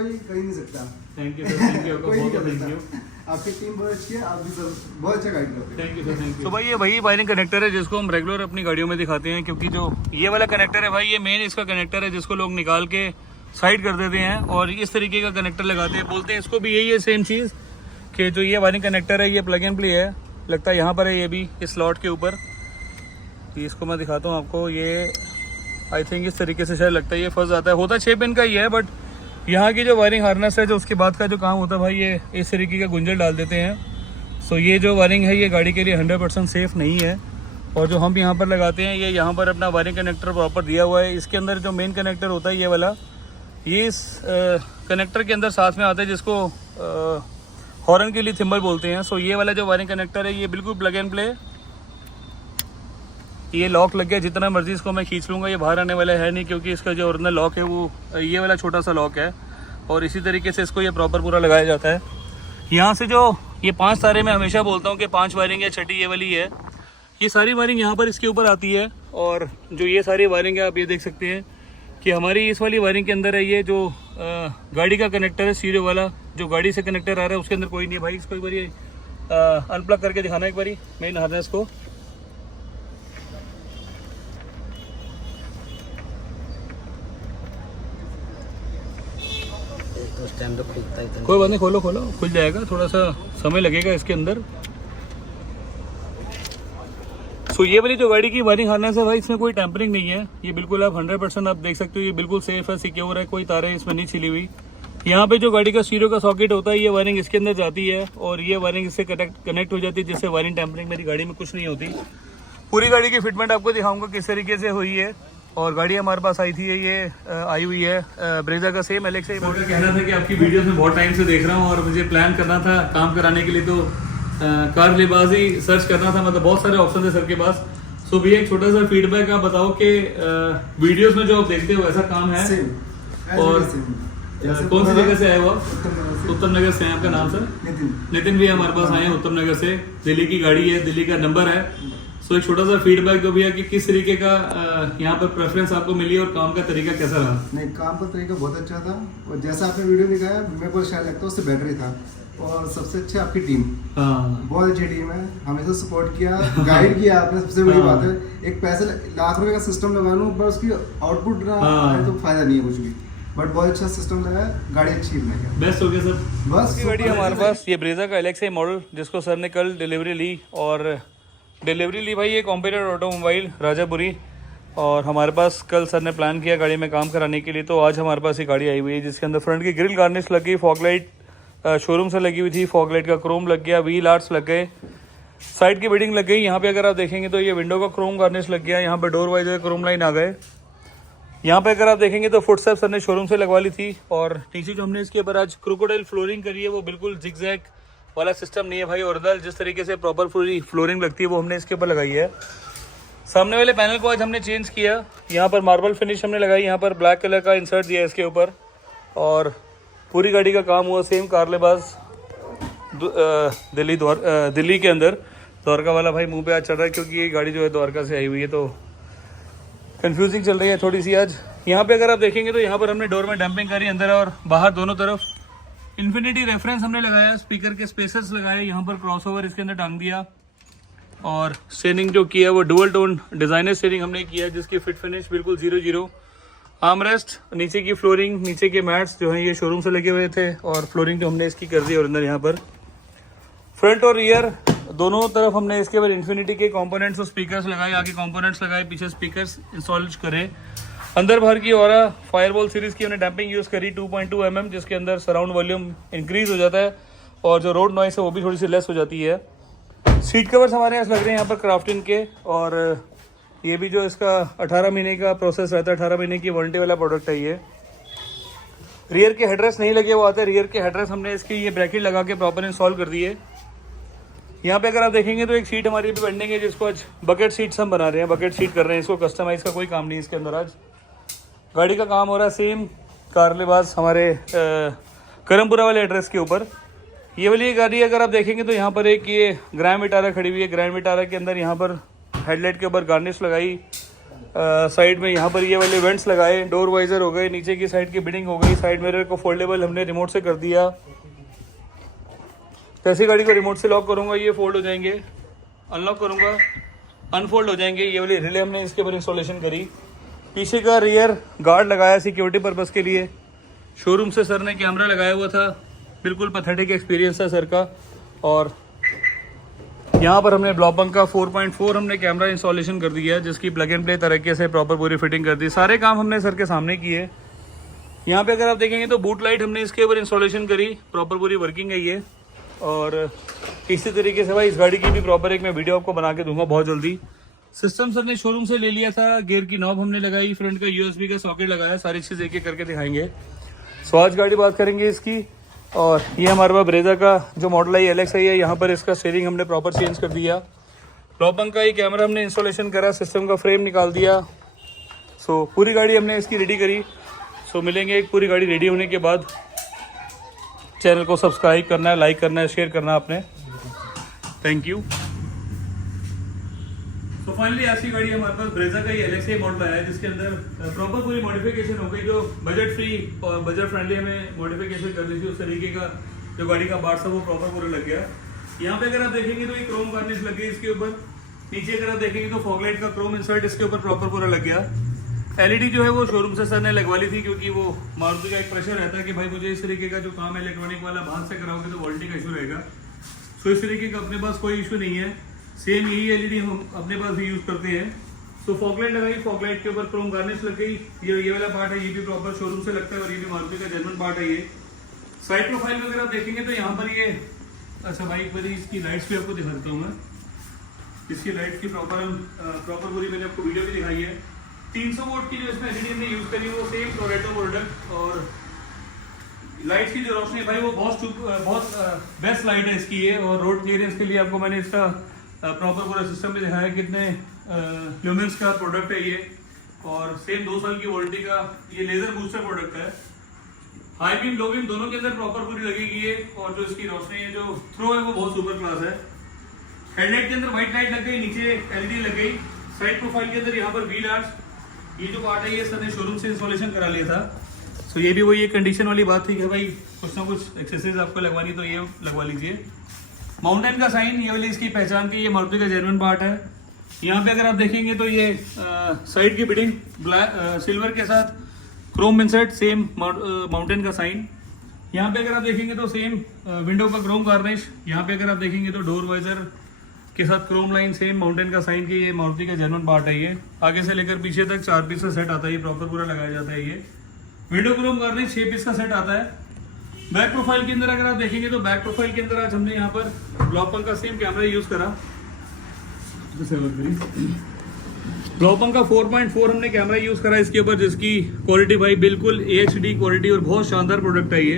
कोई कहीं नहीं सकता। Thank you sir, thank you, कोई नहीं बहुत कर थैंक यू। सकता। आपकी टीम बहुत अच्छी है, आप भी सब बहुत अच्छा गाइड करते हो। Thank you sir, thank you. तो भाई ये वही वायरिंग कनेक्टर है जिसको हम रेगुलर अपनी गाड़ियों में दिखाते हैं, क्योंकि जो ये वाला कनेक्टर है भाई, ये मेन इसका कनेक्टर है जिसको लोग निकाल के साइड कर देते हैं और इस तरीके का कनेक्टर लगाते हैं। बोलते हैं इसको भी यही है सेम चीज़ कि जो ये वायरिंग कनेक्टर है ये प्लग एंड प्ले है, लगता है यहाँ पर है ये भी इस स्लॉट के ऊपर। तो इसको मैं दिखाता हूँ आपको, ये आई थिंक इस तरीके से शायद लगता है ये फंस जाता है। होता 6 पिन का ही है, बट यहाँ की जो वायरिंग हार्नेस है जो उसके बाद का जो काम होता है भाई, ये इस तरीके का गुंजल डाल देते हैं। सो ये जो वायरिंग है ये गाड़ी के लिए 100% सेफ़ नहीं है। और जो हम यहाँ पर लगाते हैं, ये यहाँ पर अपना वायरिंग कनेक्टर प्रॉपर दिया हुआ है। इसके अंदर जो मेन कनेक्टर होता है ये वाला, ये इस कनेक्टर के अंदर साथ में आता है, जिसको हॉर्न के लिए थिम्बल बोलते हैं। सो ये वाला जो वायरिंग कनेक्टर है ये बिल्कुल प्लग एंड प्ले। ये लॉक लग गया, जितना मर्जी इसको मैं खींच लूँगा ये बाहर आने वाला है नहीं, क्योंकि इसका जो ओरिजिनल लॉक है वो ये वाला छोटा सा लॉक है। और इसी तरीके से इसको ये प्रॉपर पूरा लगाया जाता है। यहाँ से जो ये 5 तारे मैं हमेशा बोलता हूँ कि 5 वायरिंग है, छठी ये वाली है, ये सारी वायरिंग यहाँ पर इसके ऊपर आती है। और जो ये सारी वायरिंग है आप ये देख सकते हैं कि हमारी इस वाली वायरिंग के अंदर है ये जो गाड़ी का कनेक्टर है, सीरियो वाला जो गाड़ी से कनेक्टर आ रहा है उसके अंदर कोई नहीं है भाई। इसको एक बारी अनप्लग करके दिखाना एक बारी मेन हार्नेस को। उस टाइम तो खुलता ही था। कोई बात नहीं, खोलो खोलो, खुल जाएगा, थोड़ा सा समय लगेगा इसके अंदर। सो ये वाली जो गाड़ी की वायरिंग हार्नेस है भाई, इसमें कोई टैंपरिंग नहीं है। ये बिल्कुल आप 100% आप देख सकते हो, ये बिल्कुल सेफ है, सिक्योर है, कोई तारें इसमें नहीं छिली हुई। यहाँ पे जो गाड़ी का स्टीरियो का सॉकेट होता है ये वायरिंग इसके अंदर जाती है और ये वायरिंग इससे कनेक्ट हो जाती है, जिससे वायरिंग टैंपरिंग मेरी गाड़ी में कुछ नहीं होती। पूरी गाड़ी की फिटमेंट आपको दिखाऊंगा किस तरीके से हुई है। और गाड़ी हमारे पास आई थी, ये आई हुई है ब्रेजा का सेम एलेक्सा मॉडल। कहना था कि आपकी वीडियोस में बहुत टाइम से देख रहा हूँ और मुझे प्लान करना था काम कराने के लिए, तो कार लेबाजी सर्च करना था, मतलब बहुत सारे ऑप्शन थे सर के पास। सो भैया एक छोटा सा फीडबैक आप बताओ कि वीडियोस में जो आप देखते हो वैसा काम है? और कौन सी जगह से आए हो आप? उत्तम नगर से हैं। आपका नाम सर? नितिन भैया हमारे पास आए हैं उत्तम नगर से। दिल्ली की गाड़ी है, दिल्ली का नंबर है। सो एक छोटा सा फीडबैक दो भैया कि किस तरीके का यहाँ पर प्रेफरेंस आपको मिली और काम का तरीका कैसा रहा? नहीं, काम का तरीका बहुत अच्छा था और जैसा आपने वीडियो दिखाया मेरे को शायद लगता है उससे बेटर ही था। और सबसे अच्छी आपकी टीम, बहुत अच्छी टीम है, हमेशा सपोर्ट किया, गाइड किया आपने, सबसे बड़ी बात है। एक पैसे लाख रुपए का सिस्टम लगा लूँ पर उसकी आउटपुट ना आए तो फायदा नहीं है कुछ भी, बट बहुत अच्छा सिस्टम लगा, गाड़ी अच्छी है, बेस्ट हो गया सर। बस गाड़ी हमारे पास ये ब्रेजा का एलेक्सा मॉडल, जिसको सर ने कल डिलीवरी ली। और डिलीवरी ली भाई ये कॉम्पिटेड ऑटोमोबाइल राजापुरी। और हमारे पास कल सर ने प्लान किया गाड़ी में काम कराने के लिए, तो आज हमारे पास ये गाड़ी आई हुई है, जिसके अंदर फ्रंट की ग्रिल गार्निश लग गई, फॉग लाइट शोरूम से लगी हुई थी, फॉग लाइट का क्रोम लग गया, व्हील आर्ट्स लग गए, साइड की बिल्डिंग लग गई। यहाँ पे अगर आप देखेंगे तो ये विंडो का क्रोम गार्निश लग गया, यहाँ पे डोर वाइज क्रोम लाइन आ गए। यहाँ पे अगर आप देखेंगे तो फुटस्टेप सर ने शोरूम से लगवा ली थी। और नीचे जो हमने इसके ऊपर आज क्रोकोडाइल फ्लोरिंग करी है वो बिल्कुल जिगजैग वाला सिस्टम नहीं है भाई, ओरिजिनल जिस तरीके से प्रॉपर पूरी फ्लोरिंग लगती है वो हमने इसके ऊपर लगाई है। सामने वाले पैनल को आज हमने चेंज किया, यहाँ पर मार्बल फिनिश हमने लगाई, यहाँ पर ब्लैक कलर का इंसर्ट दिया इसके ऊपर। और पूरी गाड़ी का काम हुआ सेम कारलेबाज दिल्ली के अंदर। द्वारका वाला भाई मुंह पे आज चढ़ रहा है क्योंकि ये गाड़ी जो है द्वारका से आई हुई है, तो कंफ्यूजिंग चल रही है थोड़ी सी आज। यहाँ पे अगर आप देखेंगे तो यहाँ पर हमने डोर में डंपिंग करी, अंदर और बाहर दोनों तरफ इन्फिनिटी रेफरेंस हमने लगाया, स्पीकर के स्पेसेस लगाए, यहाँ पर क्रॉसओवर इसके अंदर टांग दिया। और स्टेयरिंग जो किया वो डुअल टोन डिजाइनर स्टेयरिंग हमने किया, जिसकी फिट फिनिश बिल्कुल 0-0। आर्मरेस्ट, नीचे की फ्लोरिंग, नीचे के मैट्स जो हैं ये शोरूम से लगे हुए थे, और फ्लोरिंग जो हमने इसकी कर दी। और अंदर यहाँ पर फ्रंट और रियर दोनों तरफ हमने इसके ऊपर इन्फिनिटी के कंपोनेंट्स और स्पीकर्स लगाए, आगे कंपोनेंट्स लगाए, पीछे स्पीकर्स इंस्टॉल करे। अंदर भर की और फायरवॉल सीरीज की हमने डैम्पिंग यूज़ करी 2.2 mm, जिसके अंदर सराउंड वॉल्यूम इंक्रीज हो जाता है और जो रोड नॉइस है वो भी थोड़ी सी लेस हो जाती है। सीट कवर्स हमारे यहाँ लग रहे हैं यहाँ पर क्राफ्टन के, और ये भी जो इसका 18 महीने का प्रोसेस रहता है, 18 महीने की वारंटी वाला प्रोडक्ट है ये। रियर के हेडरेस्ट नहीं लगे वो आते, रियर के हेडरेस्ट हमने इसकी ये ब्रैकेट लगा के प्रॉपर इंस्टॉल कर दिए। यहाँ पे अगर आप देखेंगे तो एक सीट हमारी भी पेंडिंग है, जिसको आज बकेट सीट्स हम बना रहे हैं, बकेट सीट कर रहे हैं इसको, कस्टमाइज का कोई काम नहीं इसके अंदर। आज गाड़ी का काम हो रहा है सेम कारलेबाज हमारे करमपुरा वाले एड्रेस के ऊपर। ये वाली गाड़ी अगर आप देखेंगे तो यहाँ पर एक ये ग्रैंड विटारा खड़ी हुई है, ग्रैंड विटारा के अंदर यहाँ पर हेडलाइट के ऊपर गार्निश लगाई, साइड में यहाँ पर ये वाले वेंट्स लगाए, डोर वाइजर हो गए, नीचे की साइड की बिडिंग हो गई, साइड मिरर को फोल्डेबल हमने रिमोट से कर दिया। जैसे गाड़ी को रिमोट से लॉक करूँगा ये फोल्ड हो जाएंगे, अनलॉक करूँगा अनफोल्ड हो जाएंगे। ये वाली रिले हमने इसके ऊपर इंस्टॉलेशन करी। पीछे का रियर गार्ड लगाया सिक्योरिटी पर्पज़ के लिए। शोरूम से सर ने कैमरा लगाया हुआ था, बिल्कुल पैथेटिक एक्सपीरियंस था सर का। और यहाँ पर हमने ब्लॉपंक का 4.4 हमने कैमरा इंस्टॉलेशन कर दिया, जिसकी प्लग एंड प्ले तरीके से प्रॉपर पूरी फिटिंग कर दी। सारे काम हमने सर के सामने किए। यहाँ पे अगर आप देखेंगे तो बूट लाइट हमने इसके ऊपर इंस्टॉलेशन करी, प्रॉपर पूरी वर्किंग है ये। और इसी तरीके से भाई इस गाड़ी की भी प्रॉपर एक मैं वीडियो आपको बना के दूंगा बहुत जल्दी। सिस्टम सर ने शोरूम से ले लिया था, गियर की नॉब हमने लगाई, फ्रंट का USB का सॉकेट लगाया, सारी चीज़ एक एक करके दिखाएंगे। सो आज गाड़ी बात करेंगे इसकी। और ये हमारे पास ब्रेजा का जो मॉडल है LX है, यहाँ पर इसका स्टीयरिंग हमने प्रॉपर चेंज कर दिया। ब्लॉपंक का ये कैमरा हमने इंस्टॉलेशन करा, सिस्टम का फ्रेम निकाल दिया। सो पूरी गाड़ी हमने इसकी रेडी करी। सो मिलेंगे एक पूरी गाड़ी रेडी होने के बाद। चैनल को सब्सक्राइब करना है, लाइक करना है, शेयर करना है आपने। Thank you. तो फाइनली आज की गाड़ी हमारे पास ब्रेजा का ये LX मॉडल आया है, जिसके अंदर प्रॉपर पूरी मॉडिफिकेशन हो गई। जो बजट फ्री और बजट फ्रेंडली हमें मॉडिफिकेशन करनी थी, उस तरीके का जो गाड़ी का पार्ट्स है वो प्रॉपर पूरा लग गया। यहाँ पे अगर आप देखेंगे तो ये क्रोम गार्निश लग गई इसके ऊपर। नीचे अगर आप देखेंगे तो फॉगलाइट का क्रोम इंसर्ट इसके ऊपर प्रॉपर पूरा लग गया। LED जो है वो शोरूम से सर ने लगवा ली थी, क्योंकि वो मारुति का एक प्रेशर रहता है कि भाई मुझे इस तरीके का जो काम है इलेक्ट्रॉनिक वाला बाहर से कराओगे तो वारंटी का इशू रहेगा। सो इस तरीके का अपने पास कोई इशू नहीं है। सेम यही LED हम अपने पास भी यूज करते हैं। सो फॉगलाइट लगाई, फॉगलाइट के ऊपर क्रोम गार्निश लग गई। ये वाला पार्ट है, ये भी प्रॉपर शोरूम से लगता है और ये भी मारुति का जेन्युइन पार्ट है ये। साइड प्रोफाइल में अगर आप देखेंगे तो यहाँ पर ये अच्छा भाई एक बार इसकी लाइट्स भी आपको दिखा देता हूँ मैं। इसकी लाइट की प्रॉपर पूरी मैंने आपको वीडियो भी दिखाई है। 300 वोल्ट की जो इसमें LED हमने यूज करी वो सेम टोरेटो प्रोडक्ट। और लाइट्स की जो रोशनी है भाई वो बहुत बेस्ट लाइट है इसकी ये। और रोड क्लियरेंस के लिए आपको मैंने इसका प्रॉपर पूरा सिस्टम भी दिखाया, कितने ल्यूमेंस का प्रोडक्ट है ये। और सेम 2 साल की वारंटी का ये लेजर बूस्टर प्रोडक्ट है। हाई बीम लो बीम दोनों के अंदर प्रॉपर पूरी लगेगी ये। और जो इसकी रोशनी है, जो थ्रो है वो बहुत सुपर क्लास है। हेडलाइट के अंदर व्हाइट लाइट लग गई, नीचे LED लग गई। साइड प्रोफाइल के अंदर यहाँ पर व्हील आर्च, ये जो पार्ट है ये सर ने शोरूम से इंस्टॉलेशन करा लिया था। सो ये भी वही एक कंडीशन वाली बात थी कि भाई कुछ ना कुछ एक्सेसरीज आपको लगवानी तो ये लगवा लीजिए। माउंटेन का साइन ये वाली इसकी पहचान की, ये मारुति का जेन्युइन पार्ट है। यहाँ पे अगर आप देखेंगे तो ये साइड की बिडिंग ब्लैक सिल्वर के साथ क्रोम इंसर्ट, सेम माउंटेन का साइन। यहाँ पे अगर आप देखेंगे तो सेम विंडो का क्रोम गार्निश। यहाँ पे अगर आप देखेंगे तो डोर वाइजर के साथ क्रोम लाइन, सेम माउंटेन का साइन की, ये मारुति का जेन्युइन पार्ट है ये। आगे से लेकर पीछे तक 4 पीस का सेट आता है, ये प्रॉपर पूरा लगाया जाता है ये। विंडो क्रोम गार्निश 6 पीस का सेट आता है। बैक प्रोफाइल के अंदर अगर आप देखेंगे तो बैक प्रोफाइल के अंदर आज हमने यहाँ पर ब्लॉपंक का सेम कैमरा यूज करा। ब्लॉपंक का 4.4 हमने कैमरा यूज करा इसके ऊपर, जिसकी क्वालिटी भाई बिल्कुल HD क्वालिटी और बहुत शानदार प्रोडक्ट है ये।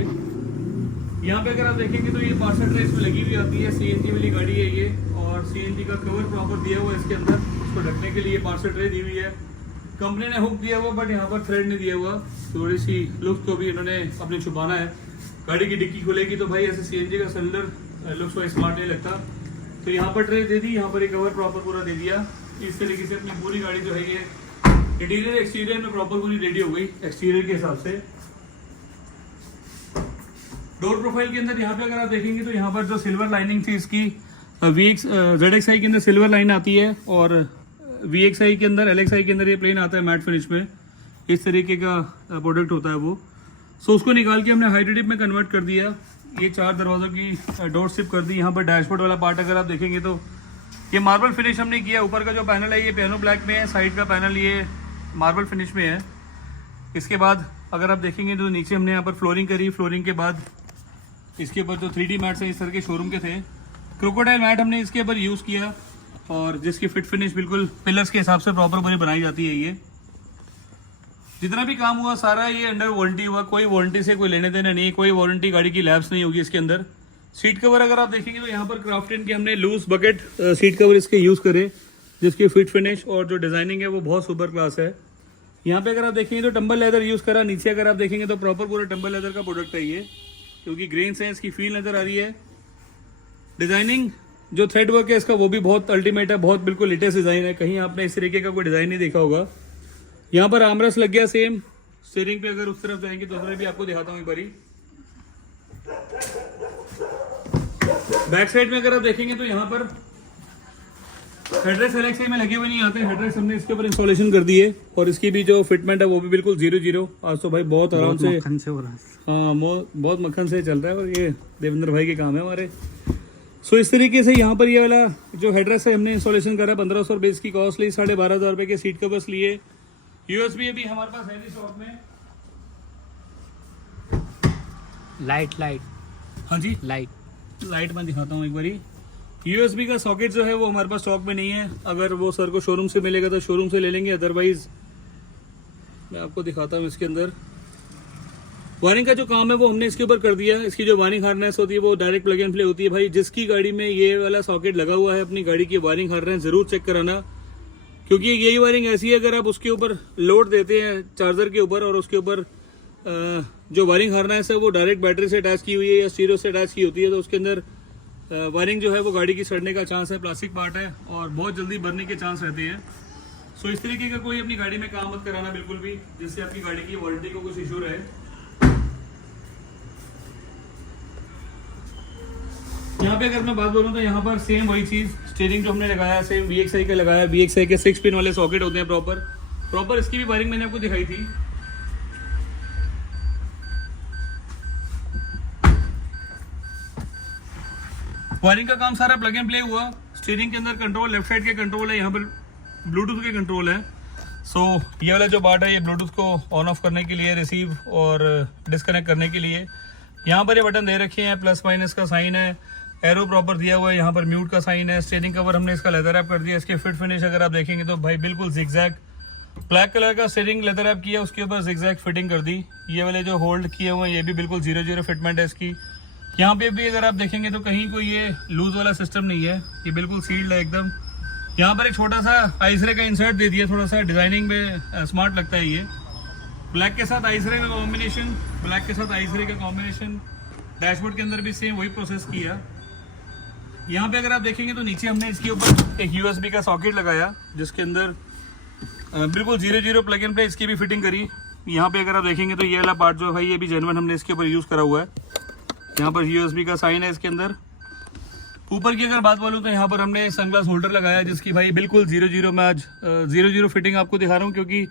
यहाँ पे अगर आप देखेंगे तो ये पार्सल ट्रे इसमें लगी हुई आती है, CNG वाली गाड़ी है ये। और CNG का कवर प्रॉपर दिया हुआ है इसके अंदर, उसको ढकने के लिए पार्सल ट्रे दी हुई है। कंपनी ने हुक दिया हुआ, बट यहाँ पर थ्रेड नहीं दिया हुआ। थोड़ी सी लुक को भी इन्होंने अपने छुपाना है। गाड़ी की डिक्की खुलेगी तो भाई ऐसे CNG का सिलेंडर लुक्स वाइज स्मार्ट नहीं लगता। तो यहाँ पर ट्रे दे दी, यहाँ पर एक कवर प्रॉपर पूरा दे दिया। इस तरीके से अपनी पूरी गाड़ी जो है ये इंटीरियर एक्सटीरियर में प्रॉपर पूरी रेडी हो गई एक्सटीरियर के हिसाब से। डोर प्रोफाइल के अंदर यहाँ पे अगर आप देखेंगे तो यहाँ पर जो सिल्वर लाइनिंग थी इसकी ZXi के अंदर सिल्वर लाइन आती है। और VXi के अंदर, LXi के अंदर ये प्लेन आता है मैट फिनिश में। इस तरीके का प्रोडक्ट होता है वो। सो उसको निकाल के हमने हाइट टिप में कन्वर्ट कर दिया। ये 4 दरवाजों की डोर स्ट्रिप कर दी। यहाँ पर डैशबोर्ड वाला पार्ट अगर आप देखेंगे तो ये मार्बल फिनिश हमने किया। ऊपर का जो पैनल है ये पियानो ब्लैक में है, साइड का पैनल ये मार्बल फिनिश में है। इसके बाद अगर आप देखेंगे तो नीचे हमने यहाँ पर फ्लोरिंग करी। फ्लोरिंग के बाद इसके ऊपर जो 3D मैट्स हैं इस तरह के शोरूम के थे, क्रोकोडाइल मैट हमने इसके ऊपर यूज़ किया। और जिसकी फिट फिनिश बिल्कुल पिलर्स के हिसाब से प्रॉपर पूरी बनाई जाती है ये। जितना भी काम हुआ सारा ये अंडर वारंटी हुआ, कोई वारंटी से कोई लेने देना नहीं, कोई वारंटी गाड़ी की लैब्स नहीं होगी इसके अंदर। सीट कवर अगर आप देखेंगे तो यहाँ पर क्राफ्टन के हमने लूज बकेट सीट कवर इसके यूज़ करे, जिसकी फिट फिनिश और जो डिज़ाइनिंग है वो बहुत सुपर क्लास है। यहाँ पे अगर आप देखेंगे तो टम्बल लेदर यूज़ करा। नीचे अगर आप देखेंगे तो प्रॉपर पूरा टम्बल लेदर का प्रोडक्ट है ये, क्योंकि ग्रेन्स हैं, इसकी फील नज़र आ रही है। डिज़ाइनिंग जो थ्रेड वर्क है इसका वो भी बहुत अल्टीमेट है, बहुत बिल्कुल लेटेस्ट डिज़ाइन है। कहीं आपने इस तरीके का कोई डिज़ाइन नहीं देखा होगा। यहाँ पर आर्मरेस्ट लग गया सेम स्टीयरिंग पे। अगर उस तरफ जाएंगे तो उधर भी आपको दिखाता हूँ एक बारी। बैक साइड में अगर आप देखेंगे तो यहाँ पर हेडरेस्ट अलग से में लगे हुए नहीं आते। हेडरेस्ट हमने इसके ऊपर इंस्टॉलेशन कर दी है और इसकी भी जो फिटमेंट है वो भी बिल्कुल 0-0। आज तो भाई बहुत आराम से मक्खन से हो रहा है। हाँ बहुत मक्खन से चल रहा है और ये देवेंद्र भाई के काम है हमारे। सो इस तरीके से यहाँ पर ये वाला जो हेडरेस्ट है हमने इंस्टॉलेशन करा। 1500 रुपये इसकी कॉस्ट ली। 12,500 रुपये के सीट कवर्स लिए। यूएसबी अभी हमारे पास है नहीं स्टॉक में। लाइट हाँ जी लाइट मैं दिखाता हूँ एक बारी। यूएसबी का सॉकेट जो है वो हमारे पास स्टॉक में नहीं है। अगर वो सर को शोरूम से मिलेगा तो शोरूम से ले लेंगे, अदरवाइज मैं आपको दिखाता हूँ। इसके अंदर वायरिंग का जो काम है वो हमने इसके ऊपर कर दिया। इसकी जो वायरिंग हार्नेस होती है वो डायरेक्ट प्लग एंड प्ले होती है। भाई जिसकी गाड़ी में ये वाला सॉकेट लगा हुआ है अपनी गाड़ी की वायरिंग हार्नेस जरूर चेक कराना, क्योंकि यही वायरिंग ऐसी है अगर आप उसके ऊपर लोड देते हैं चार्जर के ऊपर और उसके ऊपर जो वायरिंग हार्नेस है वो डायरेक्ट बैटरी से अटैच की हुई है या स्टीरियो से अटैच की होती है तो उसके अंदर वायरिंग जो है वो गाड़ी की सड़ने का चांस है। प्लास्टिक पार्ट है और बहुत जल्दी भरने के चांस रहते हैं। सो इस तरीके का कोई अपनी गाड़ी में काम मत कराना बिल्कुल भी, जिससे आपकी गाड़ी की वारंटी को कुछ इशू रहे। यहाँ पे अगर मैं बात बोलूँ तो यहाँ पर सेम वही चीज, स्टीयरिंग जो हमने लगाया है सेम VXI का लगाया। VXI के 6 पिन वाले सॉकेट होते हैं प्रॉपर इसकी भी वायरिंग मैंने आपको दिखाई थी। वायरिंग का काम सारा प्लग एंड प्ले हुआ। स्टीयरिंग के अंदर कंट्रोल, लेफ्ट साइड के कंट्रोल है, यहाँ पर ब्लूटूथ के कंट्रोल है। सो ये वाला जो पार्ट है ये ब्लूटूथ को ऑन ऑफ करने के लिए, रिसीव और डिस्कनेक्ट करने के लिए। यहाँ पर ये बटन दे रखे हैं, प्लस माइनस का साइन है, एरो प्रॉपर दिया हुआ है, यहाँ पर म्यूट का साइन है। स्टीयरिंग कवर हमने इसका लेदर रैप कर दिया। इसके फिट फिनिश अगर आप देखेंगे तो भाई बिल्कुल जिगजैग ब्लैक कलर का स्टीयरिंग लेदर रैप किया, उसके ऊपर जिगजैग फिटिंग कर दी। ये वाले जो होल्ड किए हुए हैं ये भी बिल्कुल 0-0 फिटमेंट है इसकी। यहाँ पे भी अगर आप देखेंगे तो कहीं कोई ये लूज वाला सिस्टम नहीं है, ये बिल्कुल सील्ड है एकदम। यहाँ पर एक छोटा सा आइसरे का इंसर्ट दे दिया, थोड़ा सा डिजाइनिंग में स्मार्ट लगता है ये। ब्लैक के साथ आइसरे का कॉम्बिनेशन, ब्लैक के साथ आइसरे का कॉम्बिनेशन। डैशबोर्ड के अंदर भी सेम वही प्रोसेस किया। यहाँ पे अगर आप देखेंगे तो नीचे हमने इसके ऊपर एक USB का सॉकेट लगाया जिसके अंदर बिल्कुल 0-0 प्लग एंड प्ले इसकी भी फिटिंग करी। यहाँ पे अगर आप देखेंगे तो ये वाला पार्ट जो है ये भी जेन्युइन हमने इसके ऊपर यूज़ करा हुआ है। यहाँ पर USB का साइन है इसके अंदर। ऊपर की अगर बात बोलूँ तो यहाँ पर हमने सनग्लास होल्डर लगाया जिसकी भाई बिल्कुल 0-0 मैं आज 0-0 फिटिंग आपको दिखा रहा हूँ, क्योंकि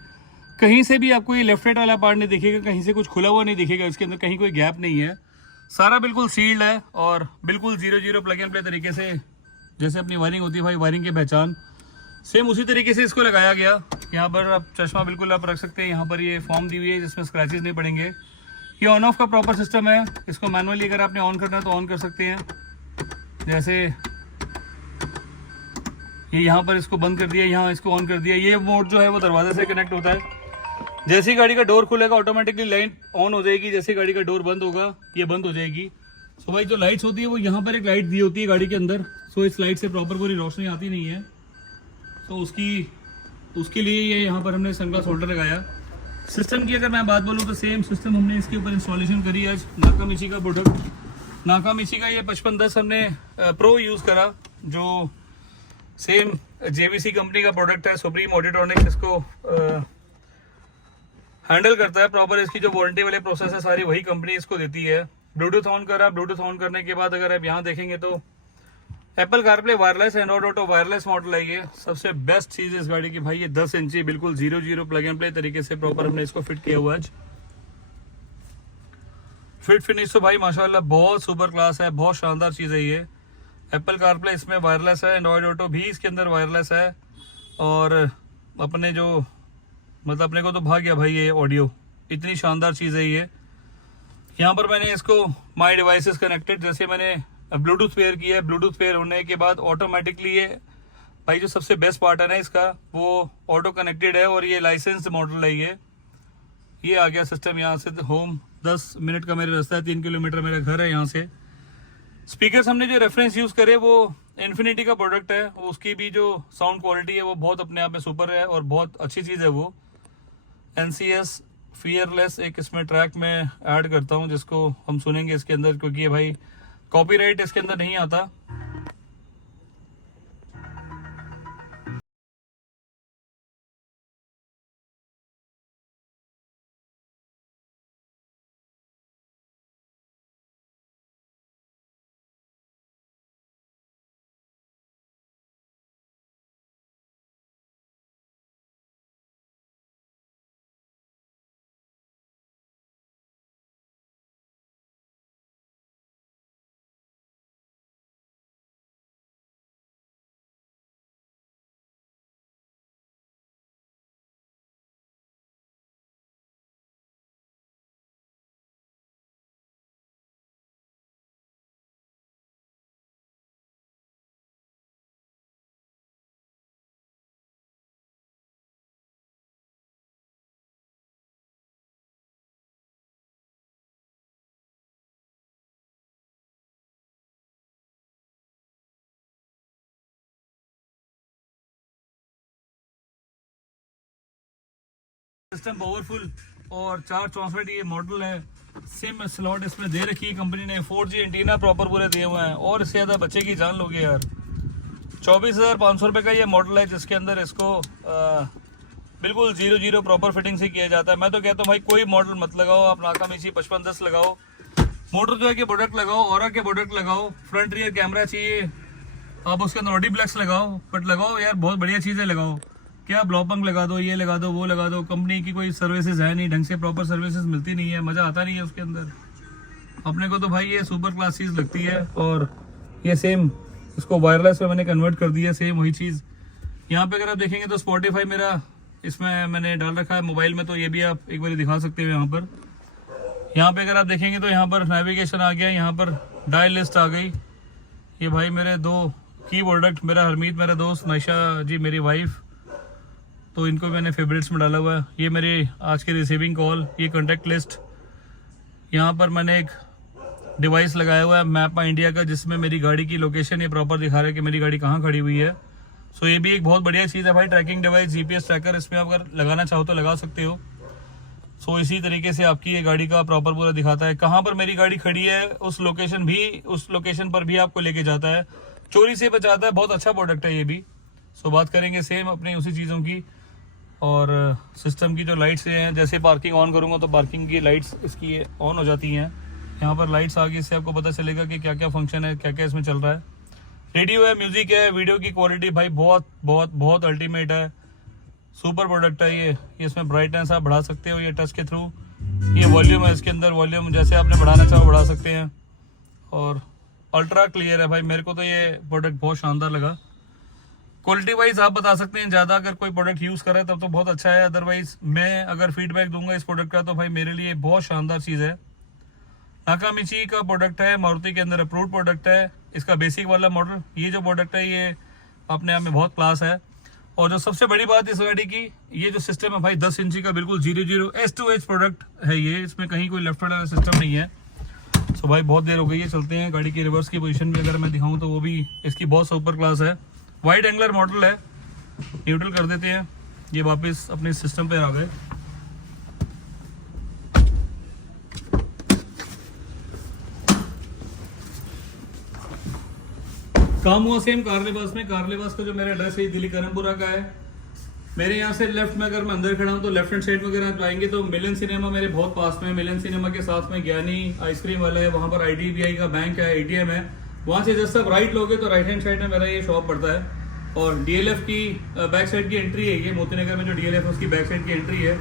कहीं से भी आपको ये लेफ्ट राइट वाला पार्ट नहीं दिखेगा, कहीं से कुछ खुला हुआ नहीं दिखेगा, इसके अंदर कहीं कोई गैप नहीं है, सारा बिल्कुल सील्ड है और बिल्कुल 0-0 प्लग एंड प्ले तरीके से जैसे अपनी वायरिंग होती है भाई, वायरिंग की पहचान सेम उसी तरीके से इसको लगाया गया। यहाँ पर आप चश्मा बिल्कुल आप रख सकते हैं। यहाँ पर ये फॉर्म दी हुई है जिसमें स्क्रैचेस नहीं पड़ेंगे। ये ऑन ऑफ का प्रॉपर सिस्टम है। इसको मैनुअली अगर आपने ऑन करना है तो ऑन कर सकते हैं। जैसे ये यहाँ पर इसको बंद कर दिया, यहाँ इसको ऑन कर दिया। ये मोड जो है वो दरवाजे से कनेक्ट होता है। जैसे ही गाड़ी का डोर खुलेगा ऑटोमेटिकली लाइट ऑन हो जाएगी, जैसे गाड़ी का डोर बंद होगा ये बंद हो जाएगी। सो भाई जो लाइट्स होती है वो यहाँ पर एक लाइट दी होती है गाड़ी के अंदर। सो इस लाइट से प्रॉपर पूरी रोशनी आती नहीं है, तो उसके लिए ये यहाँ पर हमने सनग्लास होल्डर लगाया। सिस्टम की अगर मैं बात बोलूँ तो सेम सिस्टम हमने इसके ऊपर इंस्टॉलेशन करी आज। नाकामिची का प्रोडक्ट, नाकामिची का ये 5510 हमने प्रो यूज़ करा, जो सेम JVC कंपनी का प्रोडक्ट है। सुप्रीम ऑडियोट्रॉनिक्स इसको हैंडल करता है प्रॉपर। इसकी जो वारंटी वाले प्रोसेस है सारी वही कंपनी इसको देती है। ब्लूटूथ ऑन करा, ब्लूटूथ ऑन करने के बाद अगर आप यहाँ देखेंगे तो Apple CarPlay wireless, Android auto wireless model है ये। सबसे बेस्ट चीज़ है इस गाड़ी की भाई, ये 10 इंची बिल्कुल 0-0 प्लग एंड प्ले तरीके से प्रॉपर हमने इसको फिट किया हुआ है। फिट फिनिश तो भाई माशाल्लाह बहुत सुपर क्लास है, बहुत शानदार चीज़ है ये। एप्पल कारप्ले इसमें वायरलेस है, एंड्रॉइड ऑटो भी इसके अंदर वायरलेस है। और अपने जो मतलब अपने को तो भाग गया भाई ये ऑडियो, इतनी शानदार चीज़ है ये। यहाँ पर मैंने इसको माई डिवाइसेस कनेक्टेड, जैसे मैंने ब्लूटूथ पेयर किया है, ब्लूटूथ पेयर होने के बाद ऑटोमेटिकली ये भाई जो सबसे बेस्ट पार्ट है ना इसका वो ऑटो कनेक्टेड है और ये लाइसेंस मॉडल है। ये आ गया सिस्टम यहाँ से होम। 10 मिनट का मेरा रास्ता है, 3 किलोमीटर मेरा घर है यहाँ से। स्पीकर्स हमने जो रेफरेंस यूज़ करे वो इन्फिनिटी का प्रोडक्ट है, उसकी भी जो साउंड क्वालिटी है वो बहुत अपने आप में सुपर है और बहुत अच्छी चीज़ है वो। NCS फियरलेस एक इसमें ट्रैक में ऐड करता हूँ जिसको हम सुनेंगे इसके अंदर, क्योंकि ये भाई कॉपीराइट इसके अंदर नहीं आता। सिस्टम पावरफुल और 464 ये मॉडल है। सिम स्लॉट इसमें दे रखी है कंपनी ने, 4G एंटीना प्रॉपर पूरे दिए हुए हैं और इससे ज़्यादा बच्चे की जान लोगे यार। 24,500 रुपये का ये मॉडल है जिसके अंदर इसको बिल्कुल 0 प्रॉपर फिटिंग से किया जाता है। मैं तो कहता हूँ भाई कोई मॉडल मत लगाओ, आप नाकामिची 5510 लगाओ, मोटर जो है के प्रोडक्ट लगाओ, ऑरा के प्रोडक्ट लगाओ, फ्रंट रियर कैमरा चाहिए आप उसके अंदर ऑडीप्लेक्स लगाओ, बट लगाओ यार बहुत बढ़िया चीज़ें लगाओ। क्या ब्लॉपंग लगा दो, ये लगा दो, वो लगा दो, कंपनी की कोई सर्विसेज है नहीं, ढंग से प्रॉपर सर्विसेज मिलती नहीं है, मज़ा आता नहीं है उसके अंदर। अपने को तो भाई ये सुपर क्लास चीज़ लगती है। और ये सेम इसको वायरलेस में मैंने कन्वर्ट कर दिया, सेम वही चीज़। यहाँ पे अगर आप देखेंगे तो स्पॉटिफाई मेरा इसमें मैंने डाल रखा है मोबाइल में, तो ये भी आप एक बार दिखा सकते हो यहाँ पर। यहाँ पे अगर आप देखेंगे तो यहाँ पर नेविगेशन आ गया, यहाँ पर डायल लिस्ट आ गई। ये भाई मेरे 2 की प्रोडक्ट, मेरा हरमीत मेरा दोस्त, नाइशा जी मेरी वाइफ, तो इनको मैंने फेवरेट्स में डाला हुआ है। ये मेरी आज की रिसीविंग कॉल, ये कॉन्टैक्ट लिस्ट। यहाँ पर मैंने एक डिवाइस लगाया हुआ है मैप माई इंडिया का, जिसमें मेरी गाड़ी की लोकेशन ये प्रॉपर दिखा रहा है कि मेरी गाड़ी कहाँ खड़ी हुई है। सो ये भी एक बहुत बढ़िया चीज़ है भाई, ट्रैकिंग डिवाइस, GPS ट्रैकर, इसमें आप अगर लगाना चाहो तो लगा सकते हो। सो इसी तरीके से आपकी ये गाड़ी का प्रॉपर पूरा दिखाता है कहाँ पर मेरी गाड़ी खड़ी है, उस लोकेशन पर भी आपको लेके जाता है, चोरी से बचाता है। बहुत अच्छा प्रोडक्ट है ये भी। सो बात करेंगे सेम अपनी उसी चीज़ों की। और सिस्टम की जो लाइट्स हैं, जैसे पार्किंग ऑन करूँगा तो पार्किंग की लाइट्स इसकी ऑन हो जाती हैं। यहाँ पर लाइट्स आ गई, इससे आपको पता चलेगा कि क्या क्या फंक्शन है, क्या क्या इसमें चल रहा है। रेडियो है, म्यूज़िक है, वीडियो की क्वालिटी भाई बहुत बहुत बहुत अल्टीमेट है, सुपर प्रोडक्ट है ये। इसमें ब्राइटनेस आप बढ़ा सकते हो ये टच के थ्रू। ये वॉल्यूम है, इसके अंदर वॉल्यूम जैसे आपने बढ़ाना चाहो बढ़ा सकते हैं। और अल्ट्रा क्लियर है भाई, मेरे को तो ये प्रोडक्ट बहुत शानदार लगा। क्वालिटी वाइज आप बता सकते हैं, ज़्यादा अगर कोई प्रोडक्ट यूज़ करे तब तो बहुत अच्छा है, अदरवाइज मैं अगर फीडबैक दूंगा इस प्रोडक्ट का तो भाई मेरे लिए बहुत शानदार चीज़ है। नाकामिची का प्रोडक्ट है, मारुति के अंदर अप्रूव्ड प्रोडक्ट है। इसका बेसिक वाला मॉडल, ये जो प्रोडक्ट है ये अपने आप में बहुत क्लास है। और जो सबसे बड़ी बात इस गाड़ी की, ये जो सिस्टम है भाई 10 इंची का बिल्कुल 00 S2H प्रोडक्ट है ये, इसमें कहीं कोई लेफ्ट वाला सिस्टम नहीं है। सो भाई बहुत देर हो गई है, चलते हैं। गाड़ी की रिवर्स की पोजीशन भी अगर मैं दिखाऊं तो वो भी इसकी बहुत सुपर क्लास है। वाइड एंगलर मॉडल है, न्यूट्रल कर देते हैं। ये वापस अपने सिस्टम पे आ गए। काम हुआ सेम कारलेबास में। कारलेबास का जो मेरा एड्रेस है दिल्ली करमपुरा का है। मेरे यहाँ से लेफ्ट में अगर मैं अंदर खड़ा हूँ तो लेफ्ट हैंड साइड में अगर आप आएंगे तो मिलन सिनेमा मेरे बहुत पास में है। मिलन सिनेमा के साथ में ज्ञानी आइसक्रीम वाला है, वहाँ पर IDBI का बैंक है, ATM है। वहाँ से जस्ट आप राइट लोगे तो राइट हैंड साइड में मेरा ये शॉप पड़ता है। और DLF की बैक साइड की एंट्री है ये, मोती नगर में जो DLF है उसकी बैक साइड की एंट्री है।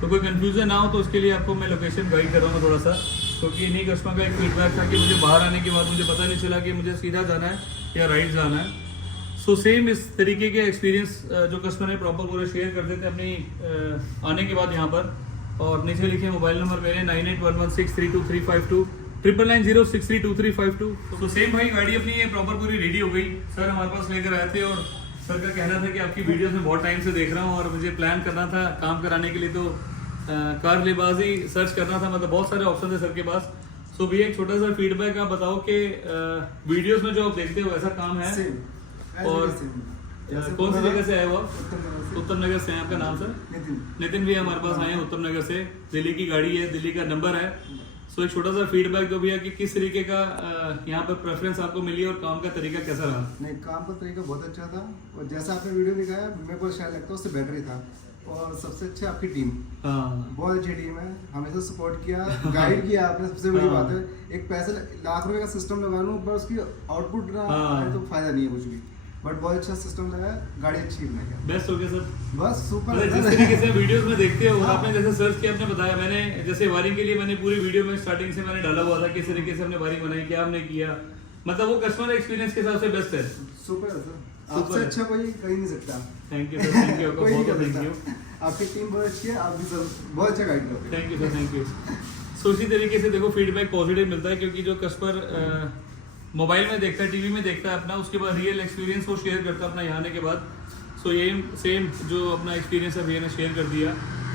तो कोई कन्फ्यूजन ना हो तो उसके लिए आपको मैं लोकेशन गाइड कर रहा हूँ थोड़ा सा, क्योंकि इन्हीं कस्टमर का एक फीडबैक था कि मुझे बाहर आने के बाद मुझे पता नहीं चला कि मुझे सीधा जाना है या राइट जाना है। सो सेम इस तरीके के एक्सपीरियंस जो कस्टमर ने प्रॉपर पूरे शेयर कर देते अपनी आने के बाद यहाँ पर। और नीचे लिखे मोबाइल नंबर मेरे 9811632352 9990632352। तो सेम भाई गाड़ी अपनी ये प्रॉपर पूरी रेडी हो गई। सर हमारे पास लेकर आए थे और सर का कहना था कि आपकी वीडियोस में बहुत टाइम से देख रहा हूँ और मुझे प्लान करना था काम कराने के लिए, तो कार लेबाजी सर्च करना था, मतलब बहुत सारे ऑप्शन थे सर के पास। सो भैया एक छोटा सा फीडबैक आप बताओ कि वीडियोस में जो आप देखते हो वैसा काम है? और कौन सी जगह से आए हो आप? उत्तम नगर से हैं। आपका नाम सर? नितिन भैया हमारे पास आए हैं उत्तम नगर से। दिल्ली की गाड़ी है, दिल्ली का नंबर है। सो एक छोटा सा फीडबैक दो भैया कि किस तरीके का यहाँ पर प्रेफरेंस आपको मिली और काम का तरीका कैसा रहा? नहीं, काम का तरीका बहुत अच्छा था और जैसा आपने वीडियो दिखाया मेरे को शायद लगता है उससे बेटर ही था। और सबसे अच्छा आपकी टीम, बहुत अच्छी टीम है, हमेशा सपोर्ट किया, गाइड किया आपने, सबसे बड़ी बात है। एक पैसे लाख रुपए का सिस्टम लगा लूँ पर उसकी आउटपुट ना आए तो फायदा नहीं है कुछ भी। बट बहुत अच्छा सिस्टम लगा है, गाड़ी अच्छी है, बेस्ट हो गया सर। बस सुपर। जिस तरीके से वीडियोस में देखते हो, आपने जैसे सर्च किया, आपने बताया, मैंने जैसे वायरिंग के लिए मैंने पूरी वीडियो में स्टार्टिंग से मैंने डाला हुआ था किस तरीके से हमने वायरिंग बनाई, क्या हमने किया, मतलब वो कस्टमर एक्सपीरियंस के हिसाब से बेस्ट है। सुपर है सर, आपसे अच्छा कोई कहीं नहीं सकता। Thank you sir, thank you, आपका बहुत बहुत थैंक यू। आपकी टीम बहुत अच्छी है, आप भी सर बहुत अच्छा गाइड करते हैं। Thank you sir, thank you. So इसी तरीके से देखो फीडबैक पॉजिटिव मिलता है, क्योंकि जो कस्टमर मोबाइल में देखता है, टीवी में देखता है अपना, उसके बाद रियल एक्सपीरियंस वो शेयर करता है अपना यहाँ आने के बाद। सो ये सेम जो अपना एक्सपीरियंस है भैया ने शेयर कर दिया।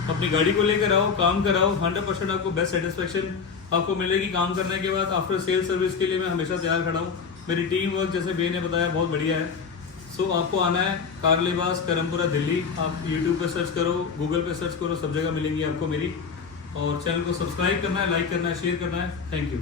अपनी गाड़ी को लेकर आओ, काम कराओ, 100% आपको बेस्ट सेटिस्फेक्शन आपको मिलेगी काम करने के बाद। आफ्टर सेल सर्विस के लिए मैं हमेशा तैयार खड़ा हूँ। मेरी टीम वर्क जैसे भैया ने बताया बहुत बढ़िया है। सो आपको आना है कार लिबास करमपुरा दिल्ली। आप यूट्यूब पे सर्च करो, गूगल पे सर्च करो, सब जगह मिलेंगी आपको मेरी। और चैनल को सब्सक्राइब करना है, लाइक करना है, शेयर करना है। Thank you.